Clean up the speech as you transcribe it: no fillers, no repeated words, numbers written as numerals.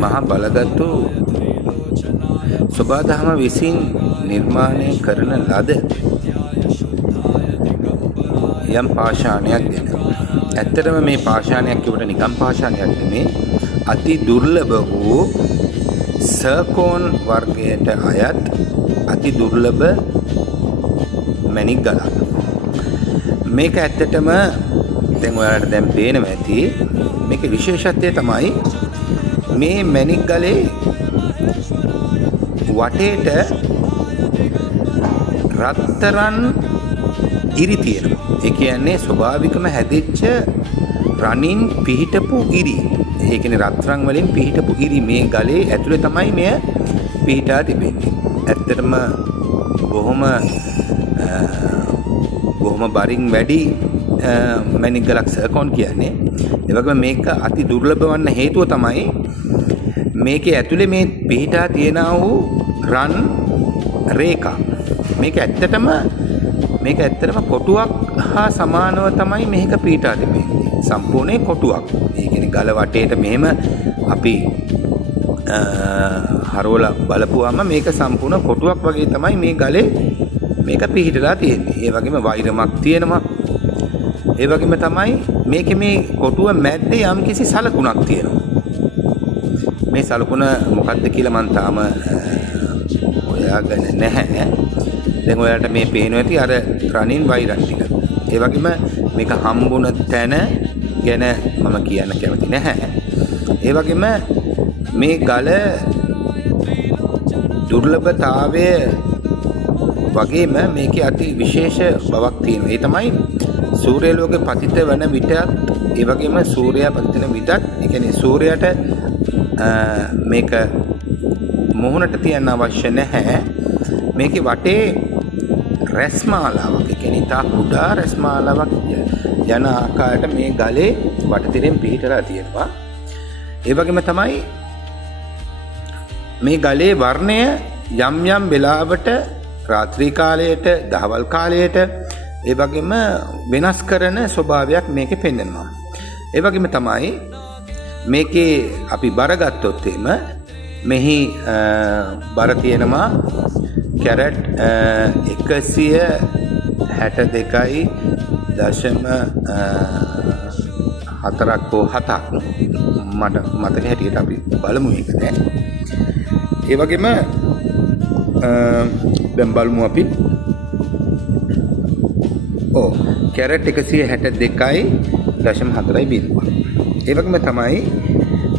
මහා බලගත්තු සබාදහම විසින් නිර්මාණය කරන ලද යම් පාෂාණයක් ගැන. ඇත්තටම මේ පාෂාණයක් කියවට නිකම් පාෂාණයක් නෙමේ. අති දුර්ලභ වූ සර්කෝන් වර්ගයට අයත් අති දුර්ලභ මැණික් ගලක්. මේක ඇත්තටම දැන් ඔයාලට දැන් පේනවා ඇති. මේකේ විශේෂත්වය තමයි මේ මැණික් ගලේ වටේට රත්තරන් ඉරි තියෙනවා. ඒ කියන්නේ ස්වභාවිකම හැදිච්ච රනින් පිහිටපු ඉරි. ඒ කියන්නේ රත්තරන් වලින් පිහිටපු ඉරි මේ ගලේ ඇතුලේ තමයි මෙය පිහිටා තිබෙන්නේ. ඇත්තටම බොහොම බරින් වැඩි මැණික් ගලක් සර්කෝන් කියන්නේ. ඒ වගේම මේක අති දුර්ලභ වන්න හේතුව තමයි මේකේ ඇතුලේ මේ පිහිටා තියෙනා වූ රන් රේඛා. මේක ඇත්තටම කොටුවක් හා සමානව තමයි මේක පිහිටා තිබෙන්නේ. සම්පූර්ණ කොටුවක්. ඒ කියන්නේ ගල වටේට මෙහෙම අපි හරවලා බලපුවාම මේක සම්පූර්ණ කොටුවක් වගේ තමයි මේ ගලේ මේක පිහිටලා තියෙන්නේ. ඒ වගේම වෛරමක් තියෙනවා. ඒ වගේම තමයි මේකේ මේ කොටුව මැද්දේ යම්කිසි සලකුණක් තියෙනවා. මේ සලකුණ මොකක්ද කියලා මම තාම හොයාගෙන නැහැ. දැන් ඔයාලට මේ පේනවා ඇති අර රනින් වෛරන් ටික. ඒ වගේම මේක හම්බුන තැන ගැන මම කියන්න කැමති නැහැ. ඒ වගේම මේ ගල දුර්ලභතාවය වගේම මේකේ අති විශේෂ බවක් තියෙනවා. ඒ තමයි සූර්ය ලෝකේ පතිත වන විටත් ඒ වගේම සූර්යයා පතිත වෙන විටත් ඒ කියන්නේ සූර්යයට මේක මොහොනට තියන්න අවශ්‍ය නැහැ. මේකේ වටේ රැස්මාලාවක්, ඒ කියන්නේ තා කුඩා රැස්මාලාවක් යන ආකාරයට මේ ගලේ වටතිරෙන් පිහිටලා තියෙනවා. ඒ වගේම තමයි මේ ගලේ වර්ණය යම් යම් වෙලාවට රාත්‍රී කාලයට, දහවල් කාලයට ඒ වගේම වෙනස් කරන ස්වභාවයක් මේකේ පෙන්වනවා. ඒ වගේම තමයි මේකේ අපි බර ගත්තොත් එimhe මෙහි බර තියෙනවා කැරට් 162.4ක් හෝ 7ක් මට මතක හැටියට අපි බලමු ඒක දැන්. ඒ වගේම දැන් බලමු අපි කැරට් 162.4 බිඳුව. ඒ වගේම තමයි